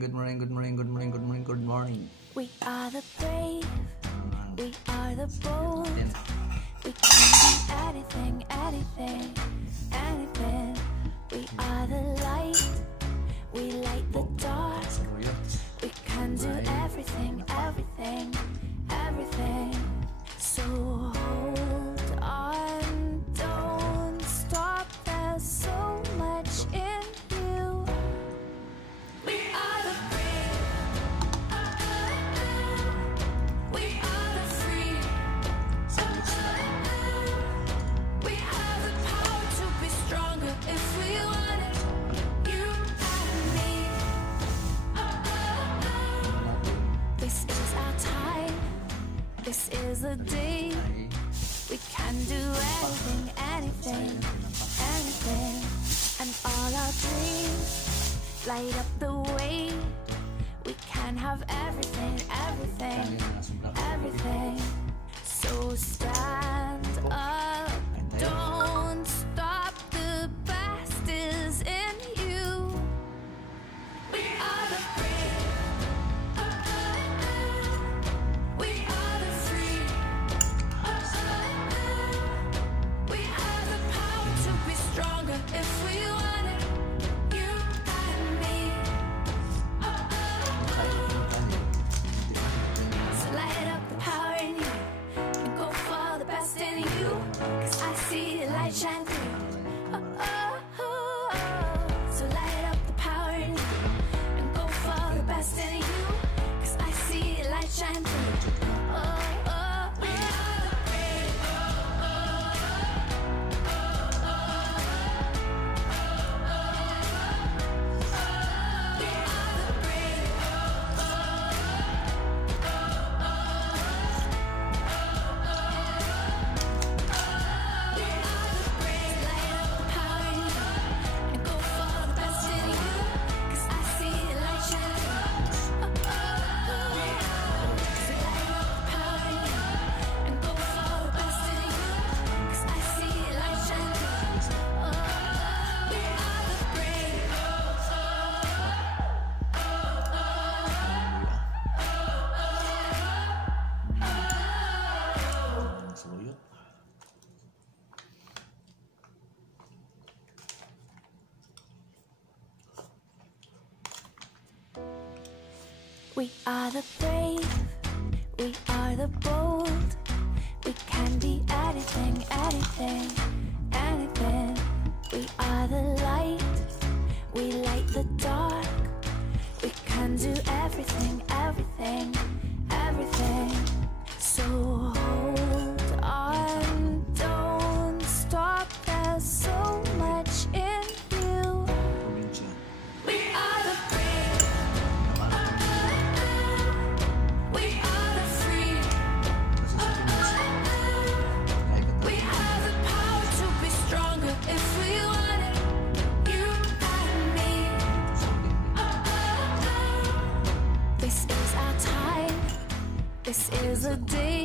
good morning, good morning, good morning, good morning, good morning. We are the brave, we are the bold. We can do anything, anything, anything. We are the light, we light the dark. We can do everything, everything, everything. So hold on, don't stop. There's so much in you. We are the brave, we are the free. We have the power to be stronger if we want it. You and me. This is our time. This is the day. We can do anything, anything, anything. And all our dreams light up the way. We can have everything, everything, everything. So stand up, don't stop. The best is in you. We are the brave, we are the free. We have the power to be stronger if we want it. You and me. So light up the power in you and go for the best in you. 'Cause I see the light shine through. So light up the power in you and go for the best in you. 'Cause I see the light shine through. We are the brave. We are the brave. We are the brave. Light up the power in you and go for the best in you. 'Cause I see the light shine through. So light up the power in you and go for the best in you. 'Cause I see the light shine through. We are the brave. Seluyut. We are the brave, we are the bold. We can be anything, anything, anything. We are the light, we light the dark. We can do everything, everything, everything. So hold on, don't stop. There's so much in you. Provincia. We are the brave, we are the free. We have the power to be stronger if we want it. You and me. This is our time. This is the day.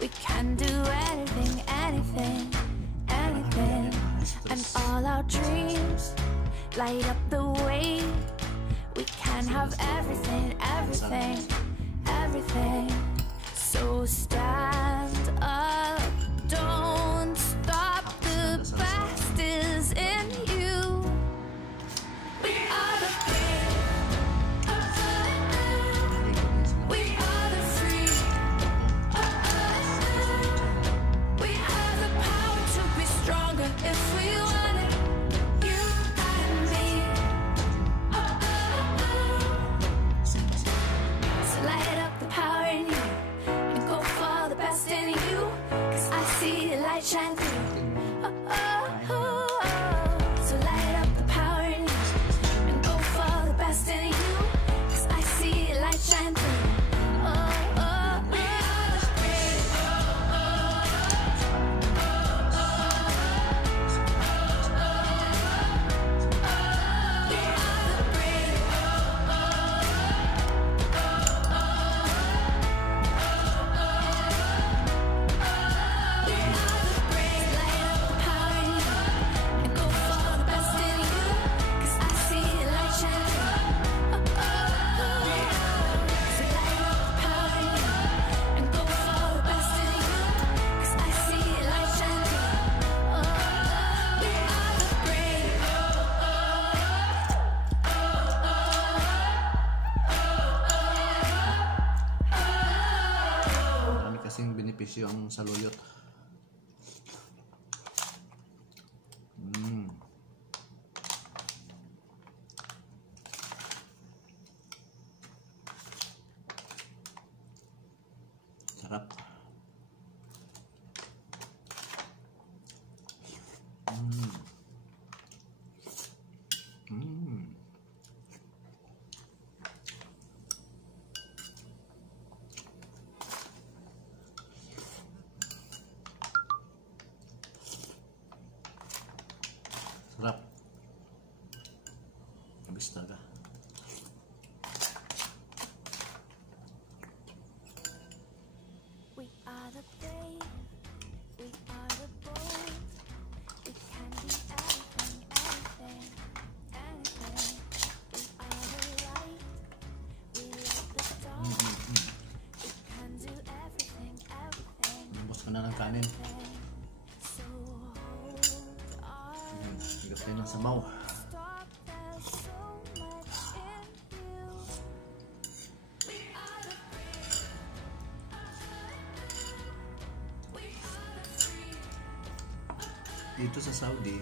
We can do anything, anything, anything. And all our dreams light up the way. We can have everything, everything, everything. So stand up, don't stop. The best is in you. We are the brave, we are the free. We have the power to be stronger if we want it. You and me. So light up the power in you and go for the best in you. 'Cause I see the light shine through. So light up the power in you and go for the best in you. 'Cause I see the light shine through. We are the brave. We are the brave. We are the brave. Bisyo ang saluyot. Sarap. Sarap. Habis talaga. We are the brave, we are the bold. We can do anything, anything, anything. We are the light, we light the dark. We can do everything, everything. Nabos ka na ng kanin. So hold on. Higas tayo ng sabaw. Stop, there's so much in you. We are the brave. We are the free. Dito sa Saudi,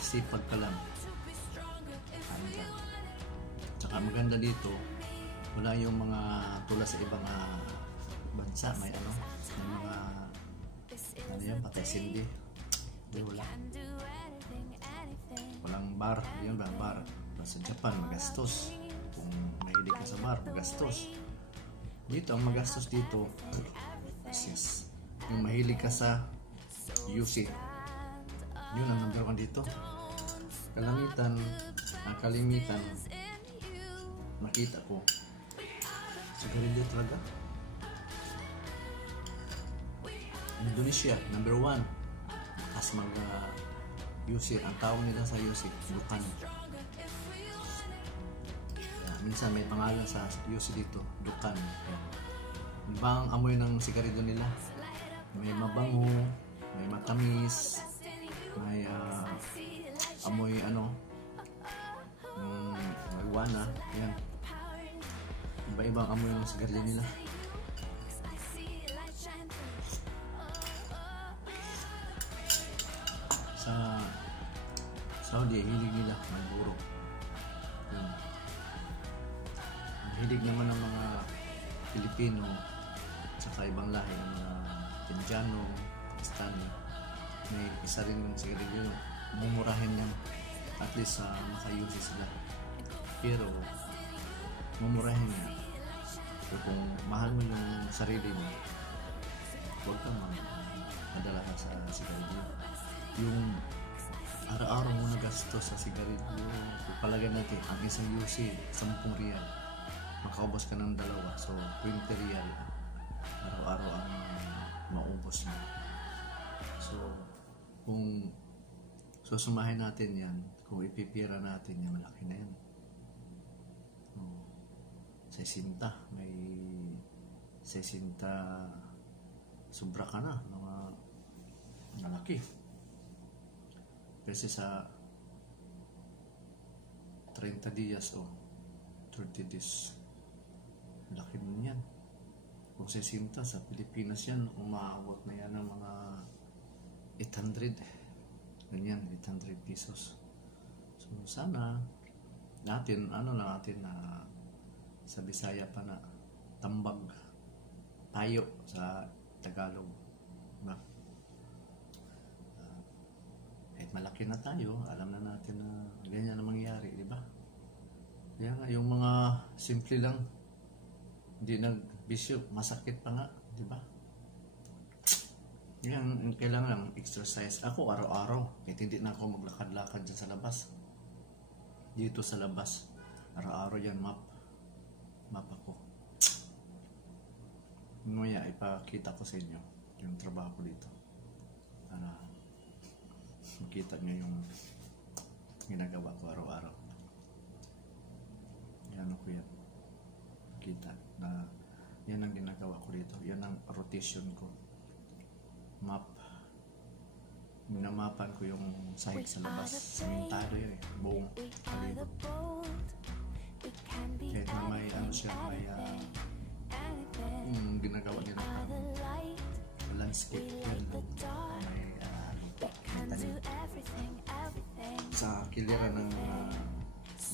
sipag ka lang. To be stronger if Kain we ka. want it. Tsaka maganda dito, wala yung mga tulad sa ibang bansa, may ano, may mga This ano is yan, the patay day. sindi. Hindi, wala. Can do anything, anything. Walang bar, yun ba, bar. Sa Japan, magastos. Kung mahilig ka sa bar, magastos. Dito, ang magastos dito, yes, yung mahilig ka sa UC. Yun ang number 1 dito. Kalimitan, nakita ko. Sigarilyo talaga. Indonesia, number 1. As mga UC, ang tawag nila sa UC, Dukan. Minsan may pangalan sa UC dito, Dukan. Iba ang amoy ng sigarilyo nila. May mabango, may matamis, may amoy ano, marijuana. Yan. Iba-ibang amoy ng sigarilyo nila. Sa Saudi, hilig nila magburo. Yun. Hilig naman ng mga Pilipino sa ibang lahi ng mga Indiano, Pakistani. May isa rin yung sigarilyo, mumurahin yan. At least makayusi sila. Pero mumurahin niya. So kung mahal mo yung sarili mo, huwag kang madala ka sa sigarilyo. Yung araw-araw mo nagastos sa sigarilyo, palagay natin ang isang UC 10 riyal, makaubos ka ng 2, so 20 riyal araw-araw ang maubos mo. So kung susumahin natin yan, kung ipipira natin yan, malaki na yan. 60, may 60, sobra ka na, mga malaki. Kasi sa 30 dias o 30 days, laki mo yan. Kung 60 sa Pilipinas yan, umaabot na yan ng mga 800. Ganyan, 800 pesos. So sana natin, natin na sa Bisaya pa na tambag, tayo sa Tagalog. Diba? Kahit malaki na tayo, alam na natin na ganyan na mangyayari, di ba? Kaya nga, yung mga simple lang, hindi nagbisyo, masakit pa nga, di ba? Yan, kailangan lang exercise. Ako araw-araw, kahit hindi na ako maglakad-lakad dyan sa labas. Dito sa labas, araw-araw yan, map ako. Mamaya ipakita ko sa inyo yung trabaho ko dito para makita nyo yung ginagawa ko araw-araw. Yan ako yan. Makita na yan ang ginagawa ko dito. Yan ang rotation ko. Map. Minamapan ko yung sahig sa labas. Sementado yan eh. Buong palibot. Kahit na may siya, may ginagawa nila. landscape yan. May tanim sa kiliran ng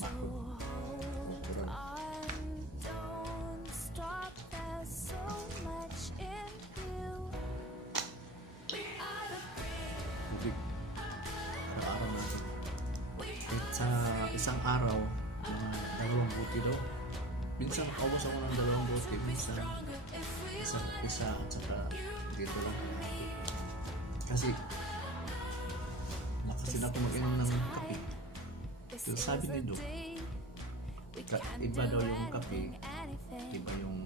bakuran. Don't stop, there's so much in you. Tubig. Araw-araw natin. At sa isang araw, mga 2 buti daw. Minsan kawas ako ng 2 buti. Minsan isa at saka dito lang. Kasi nakasin ako mag-inom ng kape. So, sabi ni Doc, iba daw yung kape, iba yung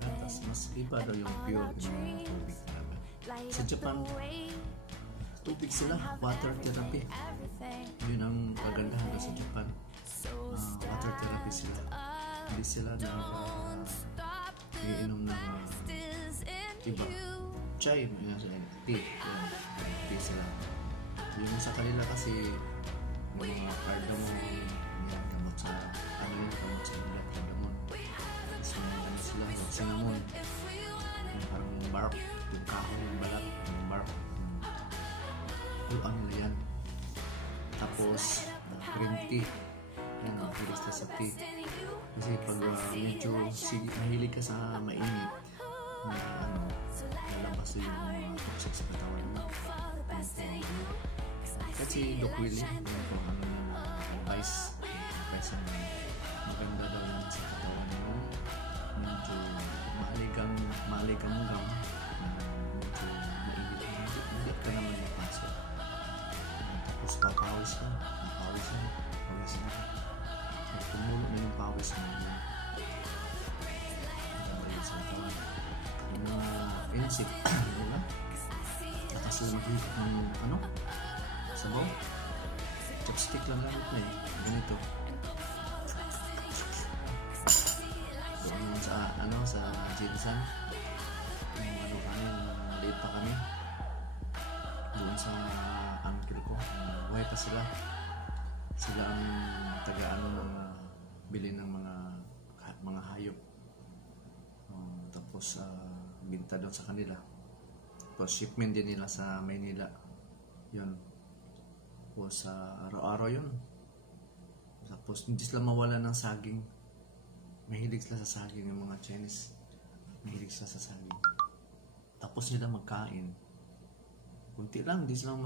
gatas, mas iba daw yung pure na tubig talaga. Sa Japan, tubig sila, water therapy. Yun ang kagandahan daw sa Japan. Water therapy sila. Hindi sila iinom ng iba. Chai, tea. Tea sila. Yung sa kanila kasi yung mga cardamom, yan, gamot sa gamot sa ulat, cardamom. Tapos may gamot sila, yung cinnamon. Yung parang bark, yung kahoy, yung balat, yung bark. Yung ano nila yan. Tapos, green tea. Yan, mahilig sila sa tea. Kasi pag medyo mahilig ka sa mainit, lalabas yung mga toxic sa katawan mo. Kasi Doc Willie, kung ano yung advice, kasi maganda daw yan sa katawan mo. Medyo maaligang gam, medyo mainit. Hindi ka naman napasok. Tapos papawis ka. Tumulo na yung pawis mo. Maganda sa katawan. Yung mga insect, diba? Kasi maghihit ng sabaw. Chopstick lang gamit na eh. Ganito. Doon sa Jinsan. Yung kanin, maliit pa kami. Doon sa uncle ko. Buhay pa sila. Sila ang taga-ano ng bili ng mga hayop. Tapos binta doon sa kanila. Tapos shipment din nila sa Maynila. Yun. Tapos araw-araw yun. Tapos hindi sila mawala ng saging. Mahilig sila sa saging yung mga Chinese. Mahilig sila sa saging. Tapos nila magkain. Kunti lang, hindi sila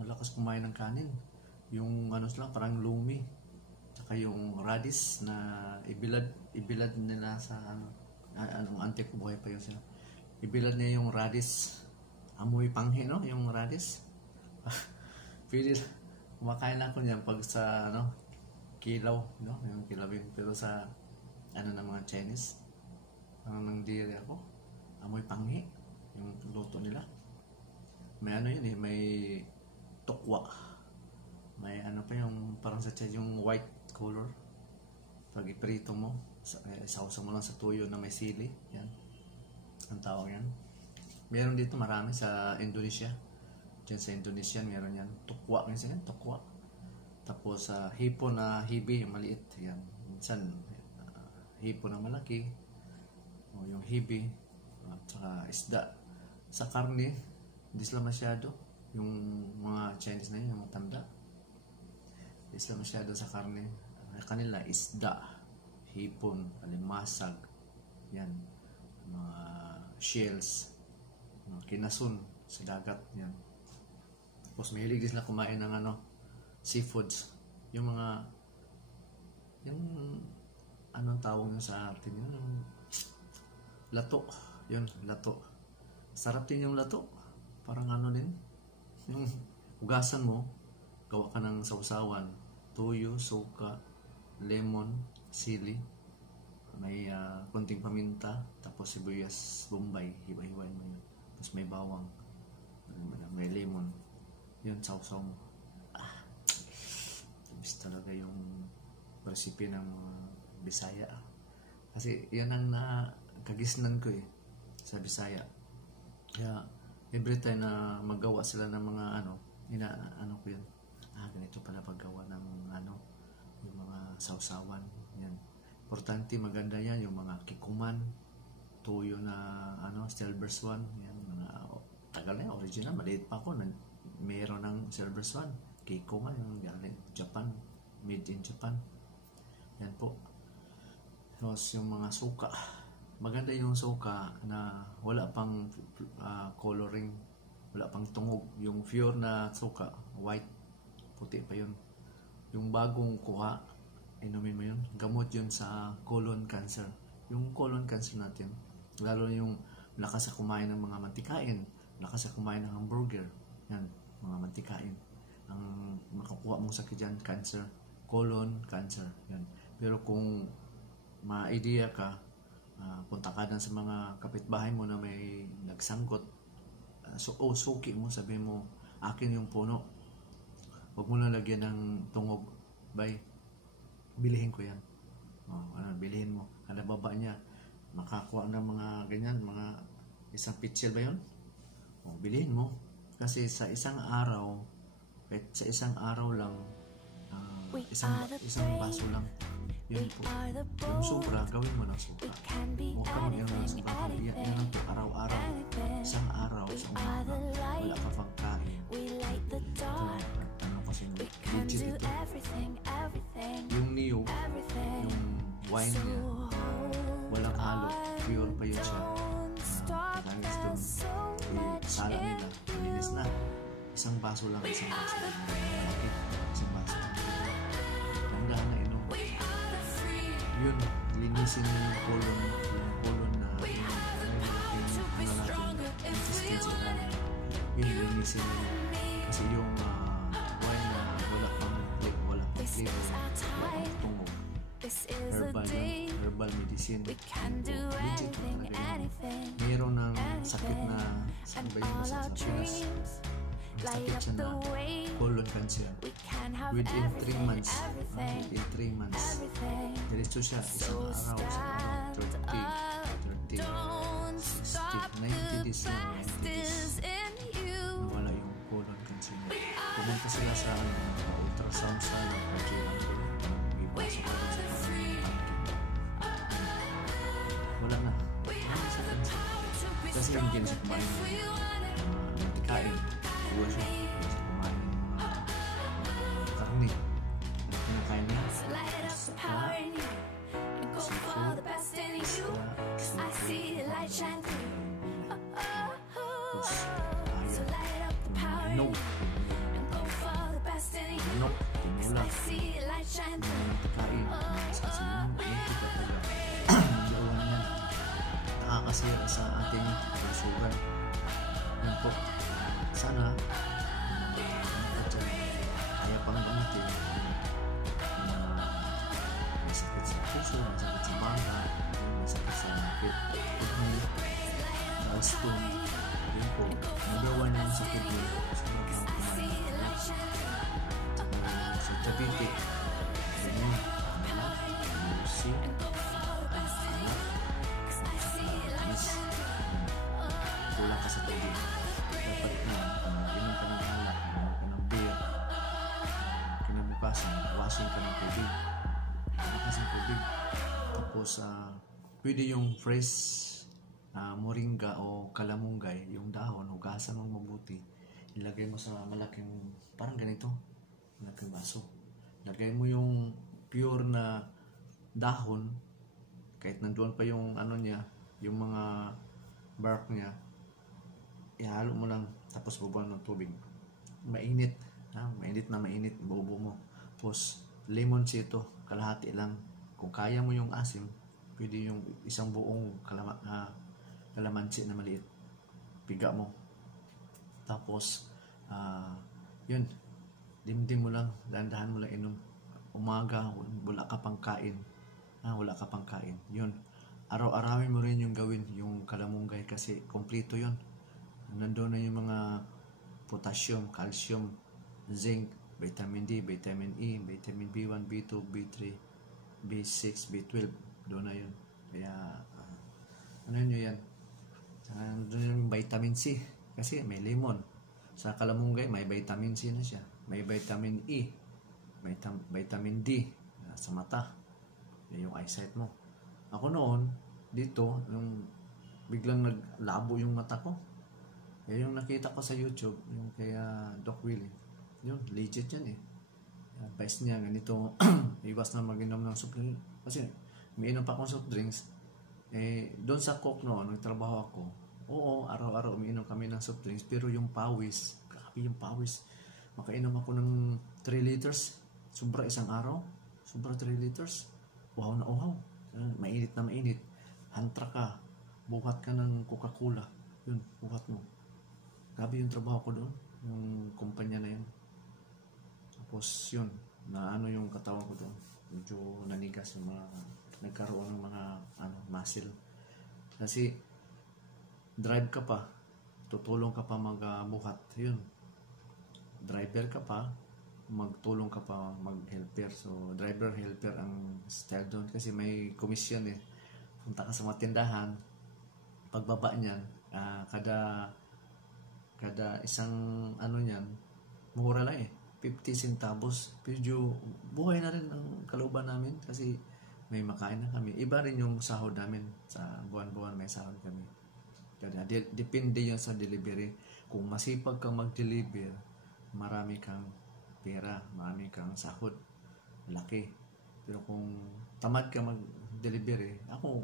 malakas kumain ng kanin. Yung sila parang lumi. Tsaka yung radish na ibilad nila sa anong ante ko, buhay pa yun sila. Ibilad niya yung radish. Amoy panghe, no? Yung radish. Pwede kumakain ako niyan pag sa kilaw, no? Yung kilawin. Pero sa ng mga Chinese, nang diri ako, amoy panghe yung luto nila. May yun eh, may tokwa. May pa yung parang sa Chinese yung white color. Pag iprito mo, sausa mo lang sa tuyo na may sili. Yan. Ang tawag yan. Meron dito marami sa Indonesia. Diyan sa Indonesia meron yan. Tukwa. Minsan yan, tukwa. Tapos hipon na hibi, yung maliit. Yan. Minsan, hipon na malaki. O yung hibi. At saka isda. Sa karne, hindi sila masyado. Yung mga Chinese na yun, yung matanda. Hindi sila masyado sa karne. Kanila, isda, hipon, alimasag. Yan. Mga shells. Kinasun sa dagat. Yan. Tapos mahilig din sila kumain ng seafoods. Yung mga anong tawag nyo sa atin yun? Lato. Yun, lato. Sarap din yung lato. Parang din. Yung hugasan mo, gawa ka ng sausawan. Tuyo, suka, lemon, sili. May konting paminta. Tapos sibuyas, bombay. Hiwa-hiwain mo yun. Tapos may bawang. May lemon. Yun, sausaw mo. Tamis talaga yung recipe ng Bisaya. Kasi yan ang kagisnan ko sa Bisaya. Kaya every time na magawa sila ng mga ko yun. Ganito pala paggawa ng yung mga sausawan. Yan. Importante, maganda yan. Yung mga kikuman, tuyo na Stelber's one. Yan, mga matagal na yun, original, maliit pa ako, mayroon ng silver swan, Keiko nga, yung galing Japan, made in Japan. Yan po. Tapos yung mga suka, maganda yung suka na wala pang coloring, wala pang tungog. Yung pure na suka, white, puti pa yun. Yung bagong kuha, inumin mo yun, gamot yun sa colon cancer. Yung colon cancer natin, lalo yung lakas sa kumain ng mga mantikain, lakas sa kumain ng hamburger, yan, mga mantikain. Ang makakuha mong sakit dyan, cancer, colon cancer, yan. Pero kung ma-idea ka, punta ka na sa mga kapitbahay mo na may nagsangkot, suki mo, sabi mo, akin yung puno, huwag mo na lagyan ng tungog, bay, bilihin ko yan. Bilihin mo, kada baba niya, makakuha ng mga ganyan, mga isang pitsil ba yun? Bilihin mo. Kasi sa isang araw, kahit sa isang araw lang, isang baso lang. Yun po. Yung sobra, gawin mo ng sobra. Huwag ka mag-inom ng sobra. Yan lang po, araw-araw. Isang araw, sa umaga, wala ka pang kain. Ano kasi legit ito. Yung niyo, yung wine niya, walang halo, pure pa yun siya. Nangis doon, sala nila, malinis na. Isang baso lang, isang baso lang. Okay, isang baso lang. Hanggang na inom. Yun, linisin niya yung colon na resistance na yun, linisin niya. Kasi yung wine na wala pang flavor, wala pang tungog. Herbal medicine. Legit talaga yun. Mayroon ng sakit na, saan ba yung sa Pinas? Sakit siya na colon cancer. Within 3 months, diretso siya, isang araw, 30, 60, 90 days na, 90 days. Nawala yung colon cancer niya. Pumunta sila sa ultrasound sa ipasok ako sa wala na. Kasi yung ginis kumain ng matikain. Huwag siya kumain ng mga karne. Kinakain niya. Seafood. Tapos ayaw. Manok. Tinula. Matikain. Kasi yung kita talaga. Magawa niya. Nakakasira sa ating kasugan. Yan po. Sana kaya pang gamitin may sakit sa puso, may sakit sa banga, may sakit sa kidney, gallstone, yun po, magawa niya ang sakit niya sa mga kumain sa diabetic, ganyan, lucy, kulang ka sa tubig. Dapat na, inom ka ng alak, inom ka ng beer, kinabukasan, washing ka ng tubig. Kinabukasan tubig. Tapos, pwede yung fresh moringa o kalamunggay, yung dahon, hugasan mo mabuti. Ilagay mo sa malaking, parang ganito, malaking baso. Lagay mo yung pure na dahon, kahit nandoon pa yung ano niya, yung mga bark niya, ihalo mo lang, tapos bubuan ng tubig. Mainit, mainit, bubo mo. Tapos, lemon sito, kalahati lang. Kung kaya mo yung asim, pwede yung isang buong kalamansi na maliit. Piga mo. Tapos, yun, dimdim mo lang, dahan-dahan mo lang inom. Umaga, wala ka pang kain. Yun. Araw-arawin mo rin yung gawin, yung kalamunggay, kasi kompleto yun. Nandoon na yung mga potassium, calcium, zinc, vitamin D, vitamin E, vitamin B1, B2, B3, B6, B12. Doon na yun. Kaya, ano yun yan? Doon yung vitamin C. Kasi may lemon. Sa kalamunggay, may vitamin C na siya. May vitamin E, vitamin D sa mata. Yung eyesight mo. Ako noon, dito, nung biglang naglabo yung mata ko, Eh, yung nakita ko sa YouTube, yung kaya Doc Willie, yun, legit yan eh. Advice niya, ganito, iwas na mag-inom ng soft drinks. Kasi, umiinom pa akong soft drinks. Eh, doon sa Coke no, nagtrabaho ako. Oo, araw-araw umiinom kami ng soft drinks. Pero yung pawis, grabe yung pawis. Makainom ako ng 3 liters. Sobra isang araw. Sobra 3 liters. Uhaw na uhaw. Mainit na mainit. Hantra ka. Buhat ka ng Coca-Cola. Yun, buhat mo. Grabe yung trabaho ko doon. Yung kumpanya na yun. Tapos yun, na ano yung katawan ko doon. Medyo nanigas yung mga, nagkaroon ng mga muscle. Kasi drive ka pa, tutulong ka pa magbuhat. Yun. Driver ka pa, magtulong ka pa mag-helper. So, driver-helper ang style doon. Kasi may commission eh. Punta ka sa mga tindahan, pagbaba niyan, kada isang ano niyan, mura lang eh. 50 centavos. Pero buhay na rin ang kalooban namin kasi may makain na kami. Iba rin yung sahod namin. Sa buwan-buwan may sahod kami. Kaya depende yun sa delivery. Kung masipag kang mag-deliver, marami kang pera, marami kang sahod. Laki. Pero kung tamad ka mag-delivery, ako,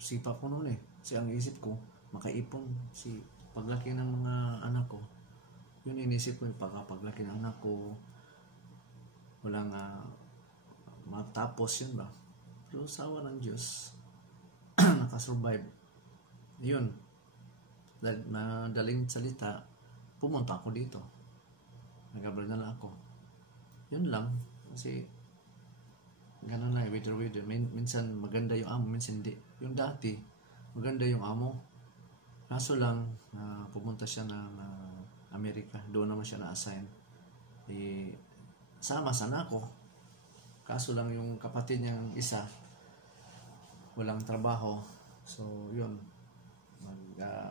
sipa ko noon eh. Kasi ang isip ko, makaipon. Si paglaki ng mga anak ko, yun inisip ko, paglaki ng anak ko, walang matapos yun ba. Pero sa awa ng Diyos, nakasurvive. Yun. Dahil madaling salita, pumunta ako dito. Nag-abroad na lang ako. Yun lang. Kasi, ganun lang, wither. Minsan maganda yung amo, minsan hindi. Yung dati, maganda yung amo. Kaso lang, pumunta siya ng Amerika. Doon naman siya na-assign. Sama sana ako. Kaso lang yung kapatid niyang isa, walang trabaho. So, yun.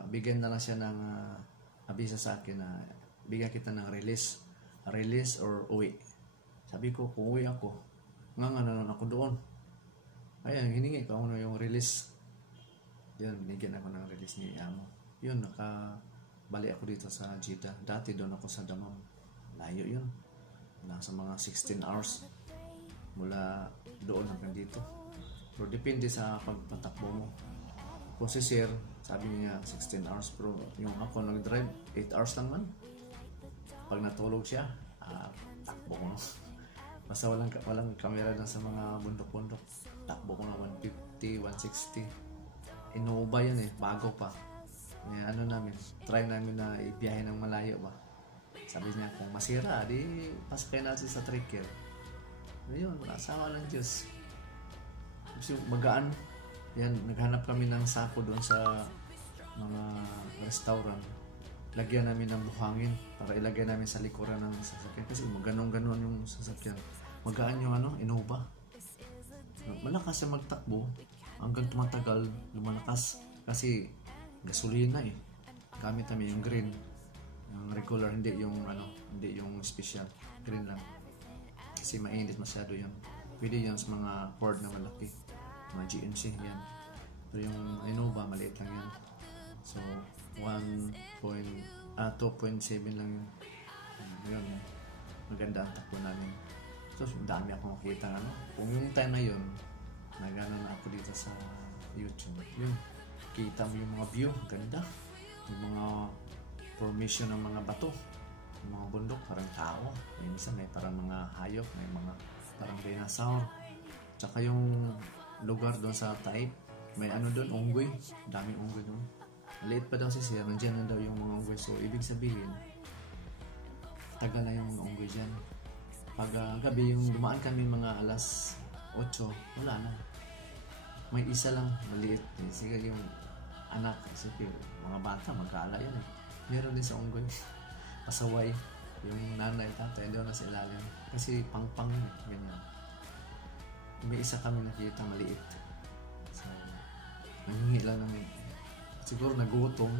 Bigyan na lang siya ng abisa sa akin na bigyan kita ng release. Release or uwi. Sabi ko, kung uwi ako, nga nanon ako doon. Ayan, hiningi ko na yung release. Yun, binigyan ako ng release ni amo. Yun, bali ako dito sa Jeddah. Dati doon ako sa Damam. Layo yun. Nasa mga 16 hours. Mula doon hanggang dito. Pero depende sa pagpatakbo mo. Kung si Sir, sabi niya 16 hours. Pero yung ako nag-drive, 8 hours lang man. Pag natulog siya, takbo ko na. Basta walang camera na sa mga bundok-bundok. Takbo ko na 150, 160. Innova yan eh, bago pa. Try namin na ibiyahe ng malayo ba. Sabi niya, kung masira, di pasakay natin sa trekker. Ayun, asawa ng Diyos. Kasi magaan. Yan, naghanap kami ng sako doon sa mga restaurant. Lagyan namin ng buhangin para ilagay namin sa likuran ng sasakyan. Kasi maganon-ganon yung sasakyan. Magaan yung Innova. Malakas siya magtakbo. Hanggang tumatagal, lumalakas. Kasi gasolina eh. Gamit namin yung green. Yung regular, hindi yung special. Green lang. Kasi mainit masyado yun. Pwede yun sa mga Ford na malaki. Mga GMC, yan. Pero yung Innova, maliit lang yan. So, 2.7 lang yun. Yun. Maganda ang takbo namin. So, dami akong makita. Kung yung time na yun, nagano na ako dito sa YouTube. Yun. Kita mo yung mga view. Ganda. Yung mga formation ng mga bato. Yung mga bundok, parang tao. Minsan may parang mga hayop. May mga parang dinosaur. Tsaka yung lugar doon sa Taib. May doon, unggoy. Daming unggoy doon. Late pa daw si Sir. Nandiyan na daw yung mga unggoy. So, ibig sabihin, tagal na yung mga unggoy dyan. Pag gabi, yung dumaan kami mga alas 8, wala na. May isa lang, maliit. Sige yung anak, kasi mga bata, magkala yun eh. Meron din sa unggoy. Pasaway. Yung nanay, tatay, doon na sa ilalim. Kasi pang-pang, ganyan. May isa kami nakita maliit. So, nanghingi lang ng, siguro nagutom,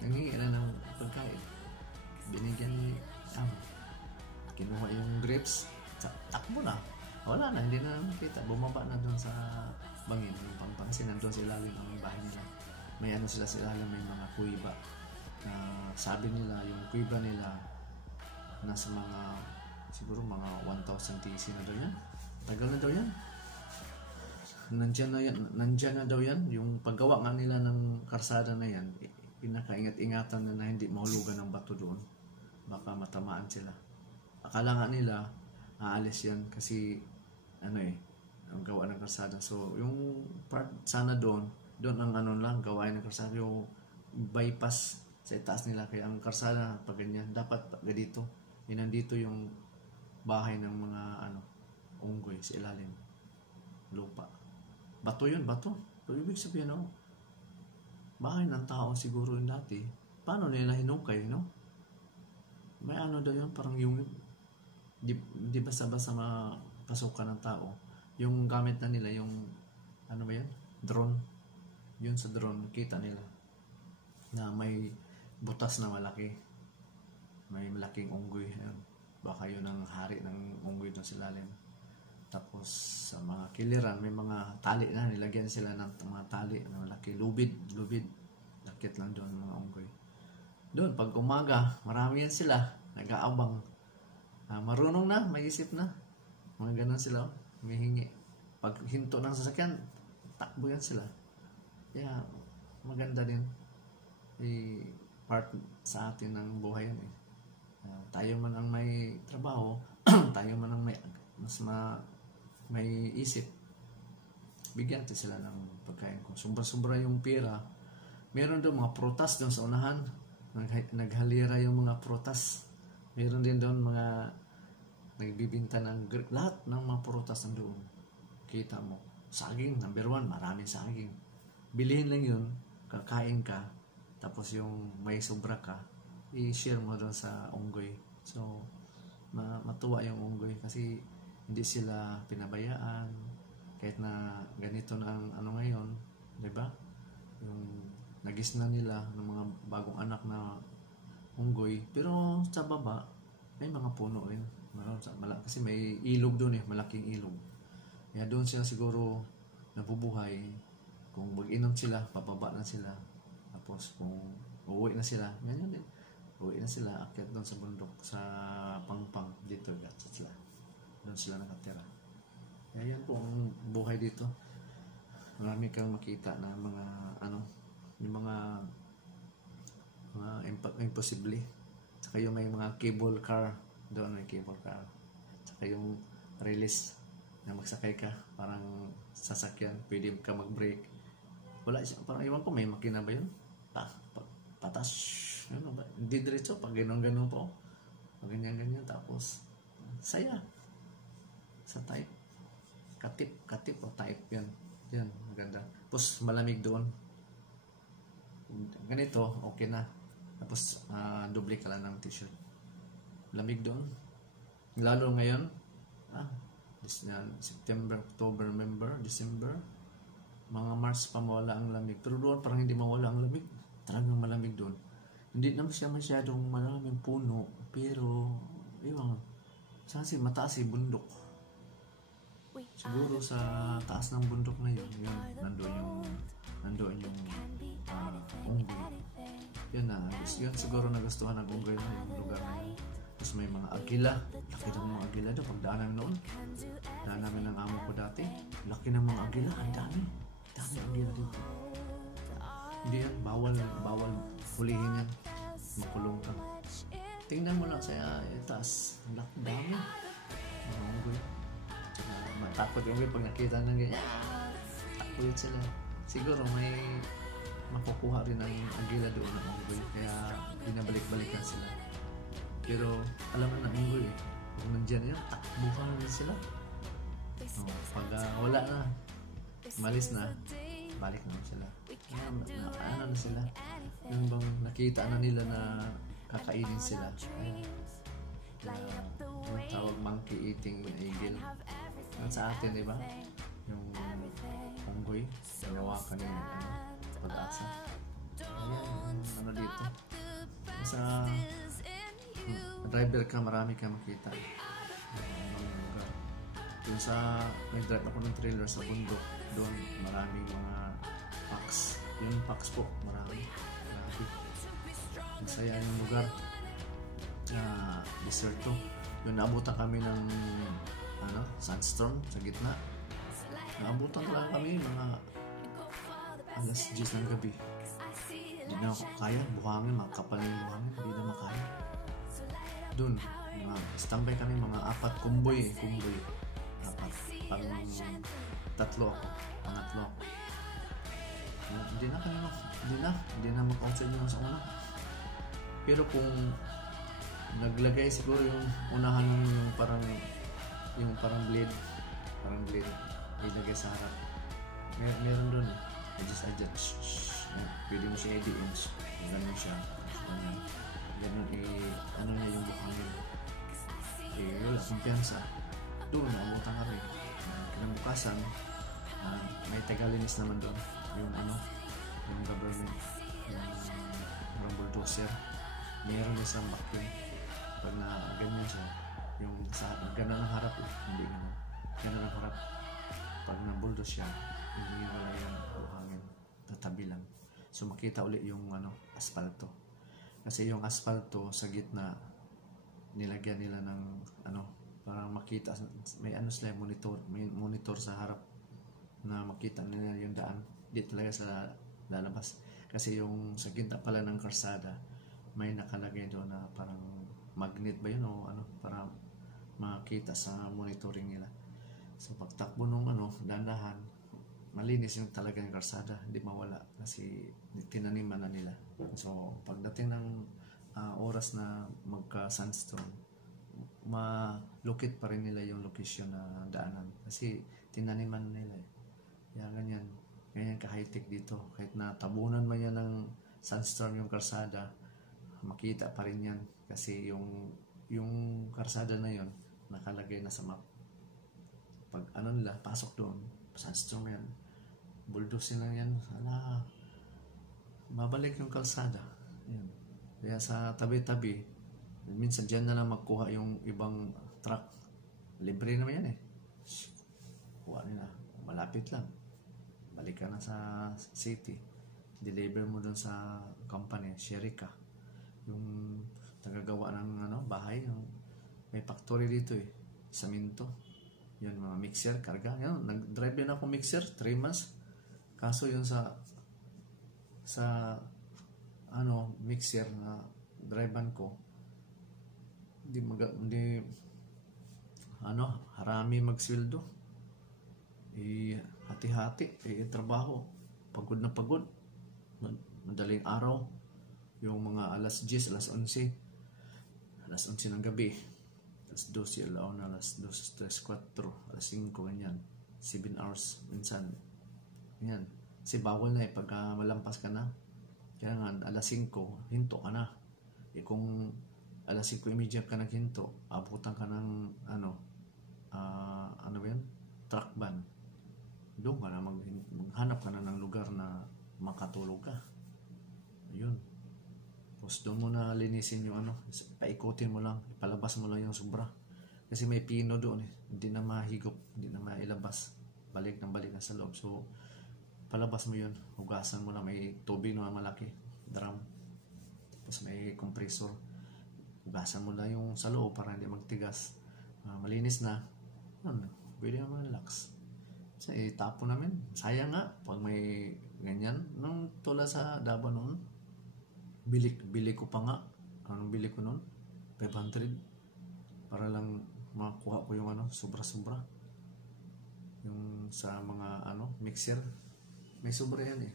nanghingi lang ng pagkain. Binigyan ni amo. Kinuha yung grapes, takbo na. Wala na, hindi na nakita. Bumaba na doon sa bangin. Yung pang-pang, kasi nandun sa ilalim ang bahay nila. May sila sa ilalim, may mga kuiba. na sabi nila yung kuiba nila nasa mga siguro mga 1,000 TC na daw yan. Tagal na daw yan. Nandyan na daw yan. Yung paggawa nga nila ng karsada na yan, pinakaingat-ingatan na hindi mahulugan ng bato doon. Baka matamaan sila. Akala nga nila, aalis yan kasi ang gawa ng karsada. So, yung part sana doon ang lang, gawain ng karsada, yung bypass sa itaas nila. Kaya ang karsada, pag ganyan, dapat dito. Nandito yung bahay ng mga unggoy sa ilalim. Lupa. Bato yun, bato. So, ibig sabihin, bahay ng tao siguro yun dati. Paano nila hinukay, no? May daw yun, parang yung di basta-basta mapasukan ng tao. Yung gamit na nila, yung ba yan? Drone. Yun sa drone, kita nila na may butas na malaki. May malaking unggoy. Ayan. Baka yun ang hari ng unggoy doon sa ilalim. Tapos sa mga kiliran, may mga tali na, nilagyan sila ng mga tali na malaki, lubid, lakit lang doon mga unggoy. Doon, pag umaga, marami yan sila, nag-aabang. Marunong na, may isip na. Mga ganun sila, may hingi. Pag hinto ng sasakyan, takbo yan sila. Kaya maganda din. Part sa atin ng buhay yan eh. Tayo man ang may trabaho, tayo man ang may isip, bigyan natin sila ng pagkain. Kung sobra-sobra yung pera, meron doon mga prutas doon sa unahan, naghalira yung mga prutas. Meron din doon mga nagbibinta ng lahat ng mga prutas doon. Kita mo, saging, number 1, maraming saging. Bilihin lang yun, kakain ka, tapos yung may sobra ka, i-share mo doon sa unggoy. So, matuwa yung unggoy kasi hindi sila pinabayaan kahit na ganito na ang ngayon, di ba? Yung nagisna nila ng mga bagong anak na unggoy, pero sa baba may mga puno rin. Kasi may ilog doon malaking ilog. Kaya doon sila siguro nabubuhay. Kung mag-inom sila, pababa na sila. Tapos kung uuwi na sila, ganyan din. Uwi na sila, akyat doon sa bundok, sa Pangpang, dito, sila. Doon sila nakatira. Kaya yan po ang buhay dito. Marami kang makita na mga, yung mga imposible. Saka yung may mga cable car, doon may cable car. Saka yung release na magsakay ka, parang sasakyan, pwede ka mag-brake. Wala siya, parang iwan ko, may makina ba yun? Patas, hindi diretso, pag ganun po, pag ganyan, tapos saya sa type, katip o type yan, maganda. Tapos malamig doon, ganito, okay na. Tapos doble ka lang ng t-shirt, lamig doon, lalo ngayon, September, October, November, December, mga March pa mawala ang lamig, pero doon parang hindi mawala ang lamig. Talagang malamig doon. Hindi naman siya masyadong maraming puno, pero mataas bundok. Siguro sa taas ng bundok na yun, nandoon yung unggoy. Yan siguro nagustuhan ng unggoy na yung lugar na yun. Tapos may mga agila. Laki ng mga agila doon. Pagdaan namin noon, daan namin ng amo ko dati, laki ng mga agila. Ang dami agila dito. Hindi yan, bawal hulihin yan, makulong ka. Tingnan mo lang sa taas, dami mga unggoy. Matakot yung unggoy pag nakita ng ganyan, takot sila. Siguro may makukuha rin ng agila doon ng unggoy, kaya binabalik-balikan sila. Pero alam na ng unggoy kung nandyan yan, takbuhan rin sila. Pag wala na, malis na, balik naman sila. Na sila. Yung bang nakita na nila na kakainin sila. Yung tawag monkey eating eagle. Yan sa atin, di ba? Yung unggoy, ginawakan yung pag-asa. Ayan, dito. Sa driver ka, marami ka makita. Yung sa may drive ako ng trailer sa bundok, doon maraming mga packs. Yung packs po, marami. Masaya yung lugar. Deserto. Yun, naabutan kami ng sandstorm sa gitna. Naabutan lang kami mga alas 10 ng gabi. Hindi na ako kaya, buhangin, makapal yung buhangin, hindi na makaya. Doon, standby kami mga 4 kumboy. 4. Pang 3 ako, pangatlo ako. Hindi na mag-outside yun sa una. Pero kung naglagay siguro yung unahan yung parang blade ilagay sa harap. Meron doon adjust. Pwede mo siya i-DMs. Ganun siya. Ganun niya yung buhangin. Wala, kumpiyansa. Doon, naabutan kami. Kinabukasan, may tagalinis naman doon. Yung government, yung bulldozer. Meron din sa vacuum. Pag na ganyan siya, yung gano'n ang harap hindi gano'n. Gano'n ang harap. Pag na-bulldoze siya, hindi wala yan buhangin. Tatabi lang. So makita ulit yung asfalto. Kasi yung asfalto sa gitna, nilagyan nila ng para makita, may sila monitor sa harap na makita nila yung daan. Di talaga sa lalabas. Kasi yung sa gitna pala ng karsada, may nakalagay doon na parang magnet ba yun o para makita sa monitoring nila. So pagtakbo nung dandahan, malinis yung talaga yung karsada, hindi mawala kasi tinaniman na nila. So pagdating ng oras na magka-sandstorm, malukit pa rin nila yung location na daanan kasi tinaniman nila Kaya ganyan ka-high-tech dito. Kahit na tabunan man yan ng sandstorm yung karsada, makita pa rin yan kasi yung karsada na yon nakalagay na sa map. Pag nila, pasok doon, sandstorm yan, bulldoze lang yan, babalik yung kalsada. Yan. Kaya sa tabi-tabi, minsan dyan na lang magkuha yung ibang truck. Libre naman yan kuha nila, malapit lang, balik ka na sa city, deliver mo doon sa company, Sherika, yung tagagawa ng bahay. May factory dito Saminto. Yun, mga mixer, karga. Yan, nag-drive din ako mixer 3 months. Kaso yun sa mixer na drivean ko, hindi harami magsweldo. Hati-hati, trabaho. Pagod na pagod. Madaling araw. Yung mga alas 10, alas 11 ng gabi, alas 12, alauna, alas 2, 3, 4, alas 5, ganyan, 7 hours minsan, ganyan. Kasi bawal na pagka malampas ka na. Kaya nga, alas 5, hinto ka na. Kung alas 5:30 ka naghinto, abutan ka ng truck ban. Doon ka na, maghanap ka na ng lugar na makatulog ka. Ayun. Tapos doon mo na linisin yung paikutin mo lang, ipalabas mo lang yung sobra. Kasi may pino doon hindi na mahigop, hindi na mailabas. Balik na sa loob. So, palabas mo yun, hugasan mo na, may tubig na malaki, drum. Tapos may compressor. Hugasan mo na yung sa loob para hindi magtigas. Malinis na. Pwede na relax. Kasi tapo namin. Sayang nga, pag may ganyan. Nung tula sa Davao noon, bili ko pa nga. Anong bili ko noon? 500 para lang makuha ko yung sobra-sobra yung sa mga mixer. May sobra yan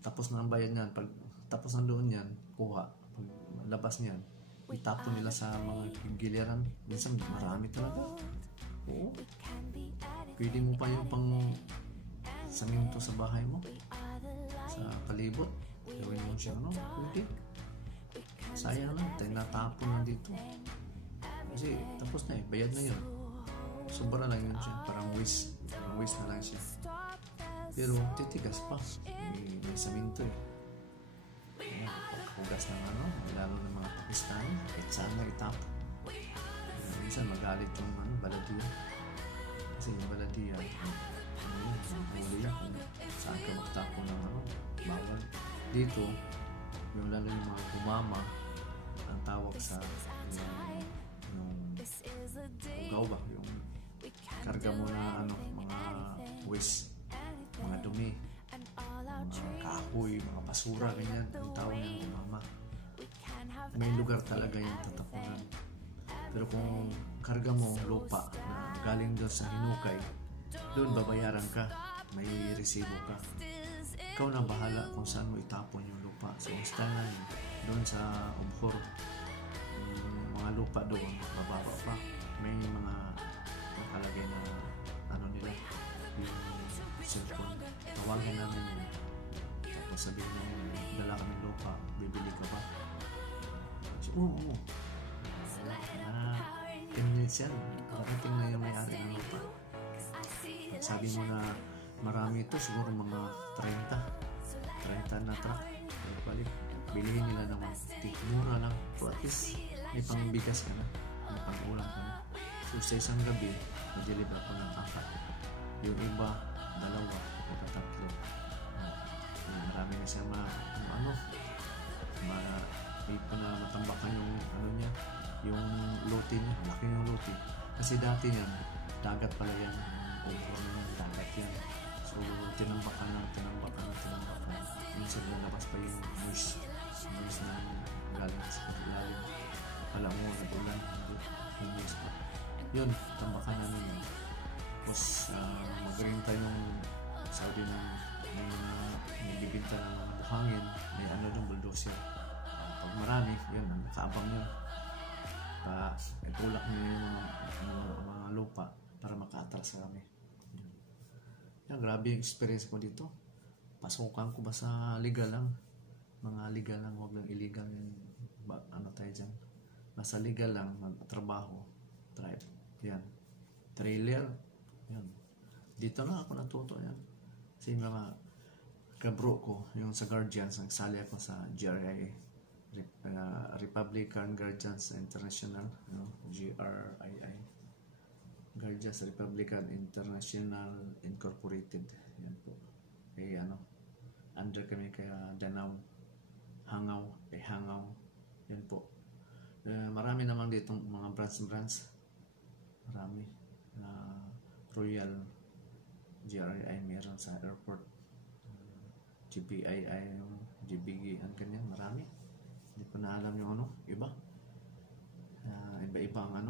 tapos na ang bayad niyan. Pag tapos ng doon yan, kuha. Pag labas niyan, itapon nila sa mga giliran. Minsan marami talaga. Oo, pwede mo pa yung pang saminto sa bahay mo, sa palibot. Gawin mo siya pwede. Sayang lang, tayo natapon na dito. Kasi tapos na bayad na yun. Sobra lang yun siya, parang waste na lang siya. Pero titigas pa. May saminto Paghugas ng lalo ng mga Pakistani, saan na itapon. Minsan magalit yung baladiya. Kasi yung baladiya, huli kung saan ka magtapon ng bawal. Dito, yung lalo yung mga gumama, ang tawag sa yung ugaw ba, yung karga mo na ano, mga waste, mga dumi, mga kahoy, mga basura, ganyan, yung tawag ng gumama. May lugar talaga yung tatapunan. Pero kung karga mo lupa na galing doon sa hinukay, doon babayaran ka, may resibo ka. Ikaw na bahala kung saan mo itapon yung lupa. Sa instanan, doon sa Ubhor, yung mga lupa doon, bababa pa. May mga nakalagay na ano nila, yung cellphone. Tawagan namin yun. Tapos sabihin mo, dala kami lupa, bibili ka ba? So, oo. 10 minutes yan. Pagdating na yung may-ari ng lupa. At sabi mo na marami ito, siguro mga 30 na truck. Balik, bilihin nila ng 150. Mura lang. So at least may pangbigas ka na. May pang-ulam ka na. So sa isang gabi, mag-deliver ko ng 4. Yung iba, 2 o 3. Marami na siya may pa na matambakan yung ano niya, yung lote niya, laki yung lote. Kasi dati yan, dagat pala yan, dagat yan. So, tinambakan. Minsan lalabas pa yung noise na galing sa ilalim. Pala mo, nag-ulan, yung noise pa. Yun, tambakan namin yun. Tapos, mag-renta yung Saudi na may bibinta ng mga buhangin, may ano yung bulldozer. Pag marami, yun, nakaabang yun. Itulak niya yung mga lupa para maka-atras kami. Yan, grabe yung experience ko dito. Pasukan ko ba sa legal lang? Mga legal lang, huwag lang illegal yung ano tayo dyan. Basta legal lang, magtrabaho, drive. Yan. Trailer. Yan. Dito na ako natuto yan. Kasi mga kabro ko, yung sa Guardians, nagsali ako sa GRIA. Republican Guardians International, GRII, Guardians Republican International Incorporated. Yan po. Under kami kaya Danau, Hangaw. Yan po. Marami naman dito mga branch. Marami. Royal GRII meron sa airport. GPII, GBG, ganyan, marami. Hindi ko na alam yung iba. Iba-iba ang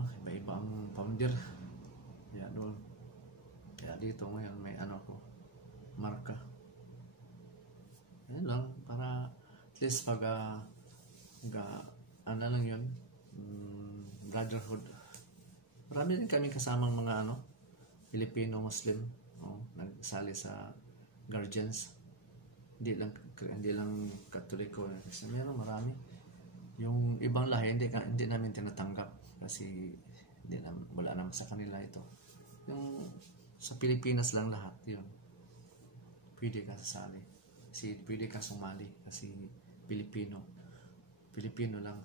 founder. Kaya dito ngayon may ko, marka. Yan lang, para at least pag lang yun, brotherhood. Marami din kami kasamang mga Filipino Muslim, nagsali sa Guardians. Hindi lang Katoliko, kasi meron marami. Yung ibang lahi hindi namin tinatanggap kasi wala naman sa kanila ito. Yung sa Pilipinas lang lahat yun. Pwede ka sasali. Kasi pwede ka sumali kasi Pilipino lang.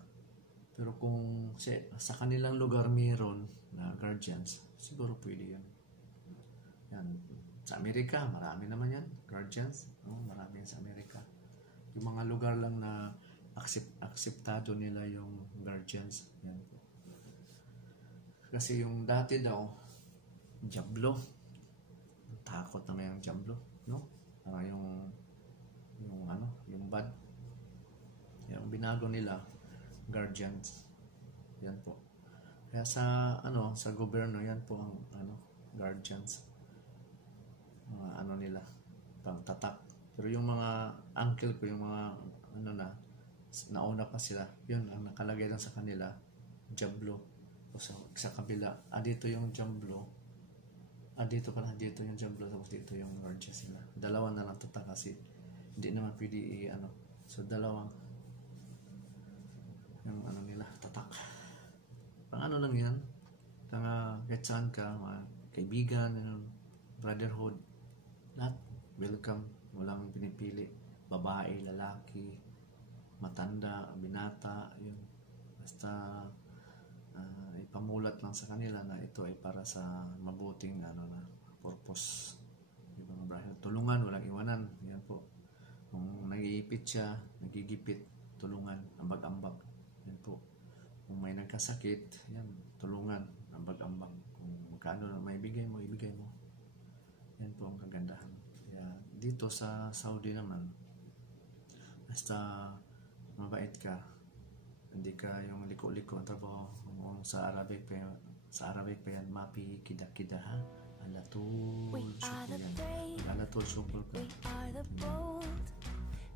Pero kung sa kanilang lugar meron na Guardians, siguro pwede yun. Yan. Sa Amerika, marami naman yan. Guardians, marami yan sa Amerika. Yung mga lugar lang na akseptado nila yung Guardians. Yan po. Kasi yung dati daw, Diablo. Takot naman yung Diablo, no? Yung bad. Yung binago nila, Guardians. Yan po. Kaya sa gobyerno, yan po ang Guardians. Mga nila, pang tatak. Pero yung mga uncle ko, yung mga nauna pa sila, yun ang nakalagay lang sa kanila, Diablo. O sa kabila, dito yung Diablo, dito yung Diablo, tapos dito yung Guardians nila. Dalawa na lang tatak kasi hindi naman pwede so dalawang yung nila, tatak. Pang lang yan, kahit saan ka, mga kaibigan, brotherhood, lahat welcome, walang pinipili, babae, lalaki, matanda, binata, yun. Basta ipamulat lang sa kanila na ito ay para sa mabuting purpose. Ibang brother, tulungan, walang iwanan. Yan po. Kung nag-iipit siya, nagigipit, tulungan, ambag-ambag. Yan po. Kung may nagkasakit, yan, tulungan, ambag-ambag. Kung magkano na maibigay mo, ibigay mo. Yan po ang kagandahan. Kaya dito sa Saudi naman, basta mabait ka, hindi ka yung liko-liko ang trabaho. Kung sa Arabic pa yan, mapi kida-kida ha. Alatul syukul yan. Alatul syukul ka. We are the bold.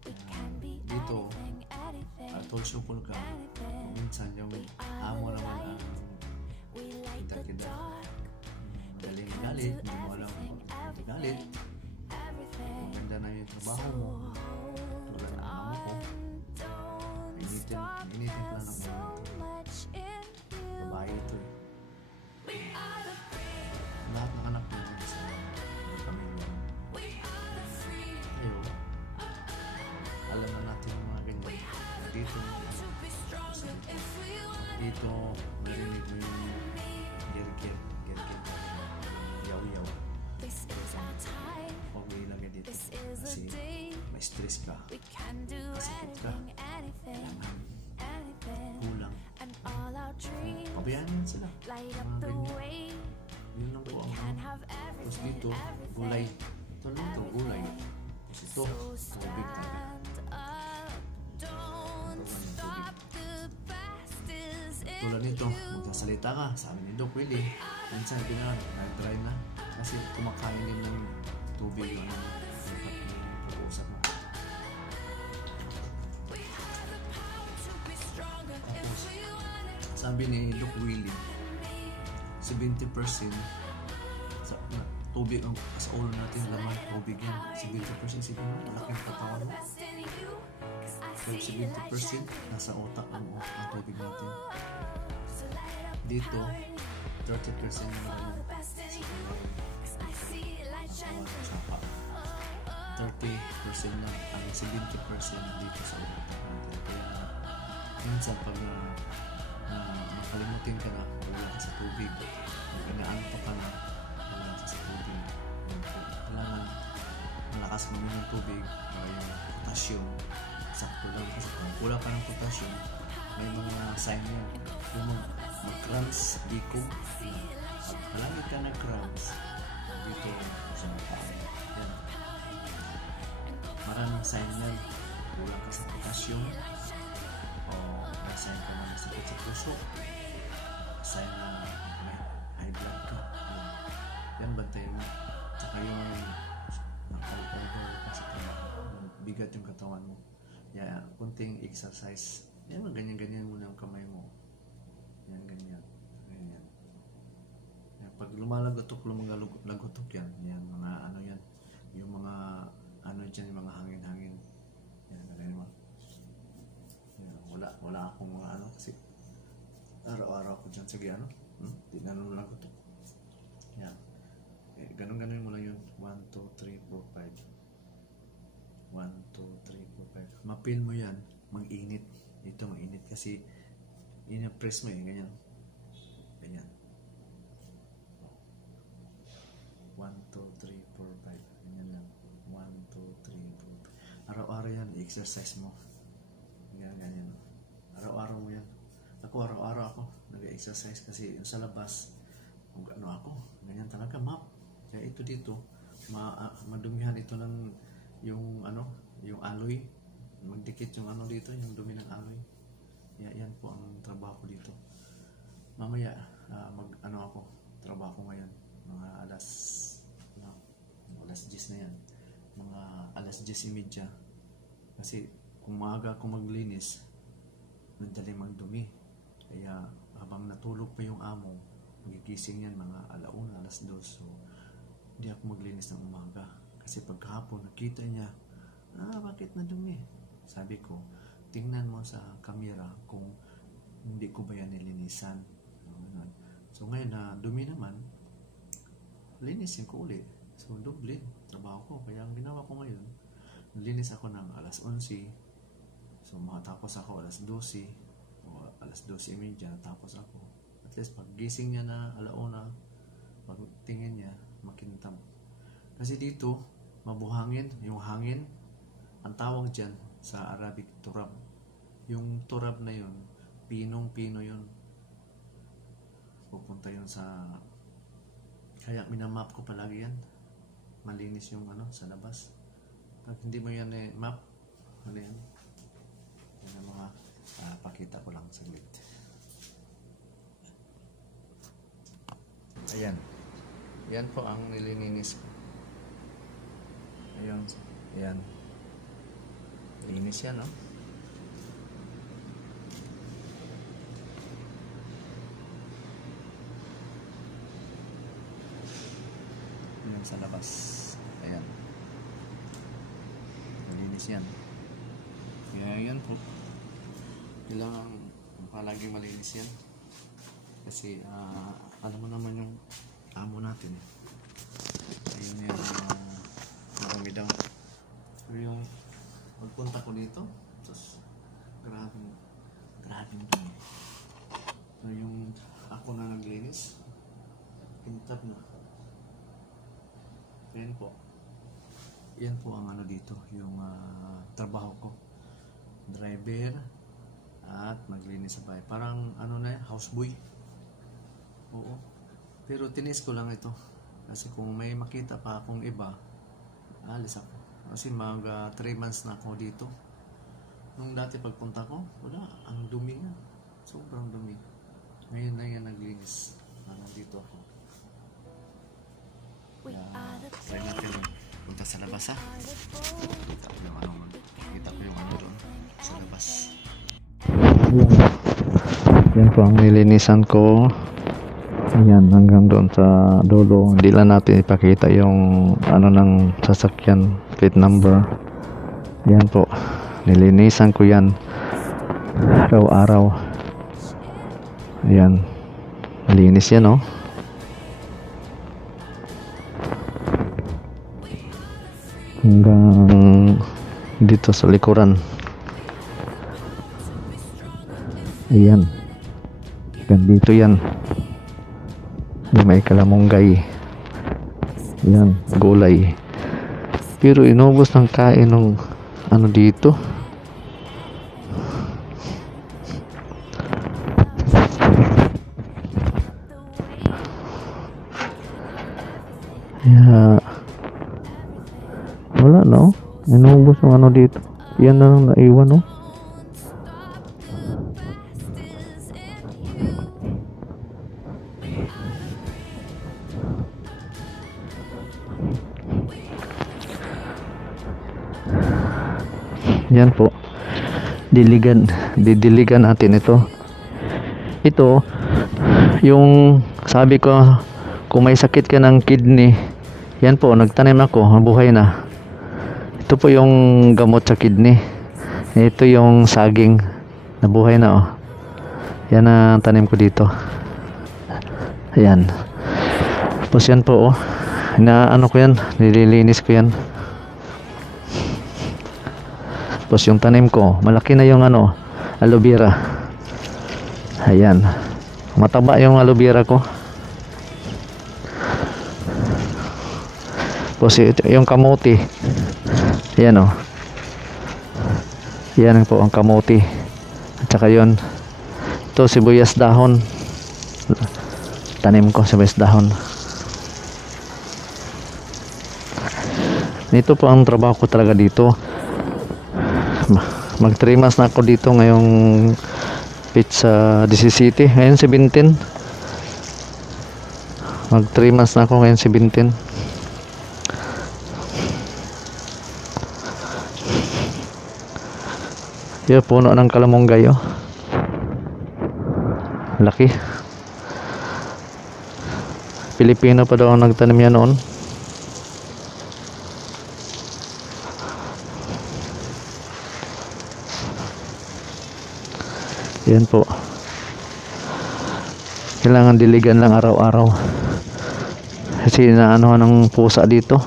We can be Dito, anything, anything, alatul syukul ka. anything. Minsan yung amo naman ang We light the kida-kida. dark. Madaling galit, hindi mo alam kung galit. Everything. Maganda na yung trabaho mo. Tulad ng amo ko. Don't Initin stop. initin ko na There's ng so ulo. much in you. Babae ito eh. We are the free. Lahat ng anak mo sa pamilya mo. We are the free. Ayo, alam na natin yung mga ganyan. Dito, To be stronger if we want. dito, marinig mo yung gerger, yaw-yaw. This is our time. Huwag mo ilagay dito. This is the Kasi day. may stress ka. We can do Masakit ka. anything, anything, Kailangan anything. kulang. And all our dreams Pabayaan yan sila. light Mga up the ganyan. way. Yun lang po ang Can have Tapos everything, dito, gulay. everything. Ito lang ito, gulay. Tapos ito, So tubig talaga. stand up. Don't stop. The best is in Tulad nito, you. magsasalita ka, sabi ni Doc Willie, minsan nag-dry na kasi kumakain din ng tubig yung pag-uusap mo. We have the power to be stronger if we want it. Sabi ni Doc Willie, 70% sa tubig ang sa ulo natin, laman tubig yan. 70% sige mo, malaking katawan mo. Best in you. 'Cause I Pero see you like 70% nasa utak ang tubig natin. so light up Dito, power in you. 30% na All the best in you. 'Cause I see it like katawan shining. sa pa. 30% na ang 70% dito sa utak natin. Kaya minsan pag makalimutin ka na, wala ka sa tubig. Pag inaantok ka na, wala ka sa tubig. Kailangan malakas mo ng tubig para yung potassium. Sakto lang kasi kung kulang ka ng potassium, may mga sign yan. Yung mag-cramps, biko. Palagi ka nag-cramps dito sa mata. Yan. Maraming sign yan. Kulang ka sa potassium. O may sign ka na masakit sa puso. Sign na may high blood ka. Yan, bantayan mo. Tsaka yung nakal-over kasi bigat yung katawan mo. Kaya, kunting exercise. Yan, ganyan-ganyan muna yung kamay mo. Yan, ganyan. Ganyan. Yan, pag lumalagotok yan. Yan, mga ano yan. Yung mga ano dyan, yung mga hangin-hangin. Yan, ganyan mo. Yan, wala akong mga ano kasi araw-araw ako dyan. Sige, ano? Di na lumalagotok. Yan. Ganun-ganun mo lang yun. 1, 2, 3, 4, 5. 1, 2, 3, 4, 5. Mapil mo yan, mag-init. Ito mag-init kasi ina-press mo ganyan. Ganyan. 1, 2, 3, 4, 5. Ganyan lang. 1, 2, 3, 4, 5. Araw-araw yan, i-exercise mo. Ganyan. Araw-araw mo yan. Ako, araw-araw ako nag-exercise kasi yung sa labas, kung ano ako, ganyan talaga, map. Kaya ito dito, madumihan ito ng yung ano, yung alloy. Magdikit yung ano dito, yung dumi ng alloy. Yan po ang trabaho ko dito. Mamaya, ako, trabaho ko ngayon. Mga alas 10 na yan. Mga alas 10:30. Kasi kung maaga ako maglinis, nandali magdumi. Kaya habang natulog pa yung amo, magigising yan mga alauna, alas 2. So, hindi ako maglinis ng umaga. Kasi pagkahapon, nakita niya, bakit nadumi? Sabi ko, tingnan mo sa camera kung hindi ko ba yan nilinisan. So ngayon na dumi naman, linisin ko ulit. So doble, trabaho ko. Kaya ang ginawa ko ngayon, nalinis ako ng alas 11. So makatapos ako alas 12 o alas 12:30 natapos ako. At least pag gising niya na alauna, pag tingin niya, makintab. Kasi dito, mabuhangin, yung hangin, ang tawag dyan sa Arabic, turab. Yung turab na yun, pinong-pino yun. Pupunta yun sa... Kaya minamap ko palagi yan. Malinis yung ano sa labas. Pag hindi mo yan map, ano yan? Yan ang mga pakita ko lang saglit. Ayan. Yan po ang nililinis ko. Ayan. Ayan. Linis yan, no? Ayan sa labas. Ayan. Malinis yan. Kaya yan po. Kailangan palagi malinis yan. Kasi alam mo naman yung amo natin. Ayun yan. Marami daw. So yung magpunta ko dito. Tapos grabing dumi. So yung ako na naglinis. Kintab na. Yan po. Yan po ang ano dito. Yung trabaho ko. Driver. At maglinis sa bahay. Parang ano na yan, houseboy. Oo. Pero tinis ko lang ito. Kasi kung may makita pa akong iba, alis ako. Kasi mag 3 months na ako dito. Nung dati pagpunta ko, wala. Ang dumi nga. Sobrang dumi. Ngayon na yan naglinis. Dito ako. Try natin punta sa labas, ha. Kita ko yung ano doon sa labas. Yan po ang nilinisan ko. Ayan, hanggang doon sa dulo. Hindi lang natin ipakita yung ano ng sasakyan, plate number. Ayan po, nilinisan ko yan araw-araw. Ayan, malinis yan, oh. Hanggang dito sa likuran. Ayan, hanggang dito yan. May kalamonggay. Yan, gulay. Pero inubos ng kain ng ano dito. Yeah. Wala, no? Inubos ng ano dito. Yan na lang naiwan, no? Yan po, didiligan natin ito. Ito yung sabi ko, kung may sakit ka ng kidney, yan po, nagtanim ako, mabuhay na. Ito po yung gamot sa kidney. Ito yung saging, nabuhay na, oh. Yan ang tanim ko dito. Ayan. Tapos yan po, oh, ano ko yan, nililinis ko yan. Tapos yung tanim ko, malaki na yung ano, aloe vera. Ayan. Mataba yung aloe vera ko. Tapos yung kamote. Ayan, oh. Yan po ang kamote. At saka yun. Ito sibuyas dahon. Tanim ko sibuyas dahon. Ito po ang trabaho ko talaga dito. Mag 3 months na ako dito ngayong pizza City. Ngayon 17. Mag 3 months na ako ngayon 17. Yung puno ng kalamonggay, oh. Laki. Pilipino pa daw ang nagtanim yan noon. Yan po. Kailangan diligan lang araw-araw. Kasi naano ng pusa dito.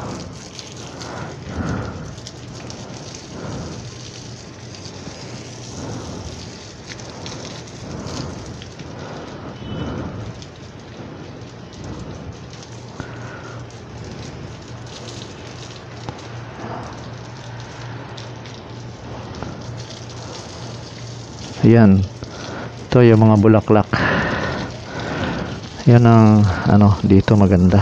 Ayan. Ito yung mga bulaklak. Yan ang ano dito maganda.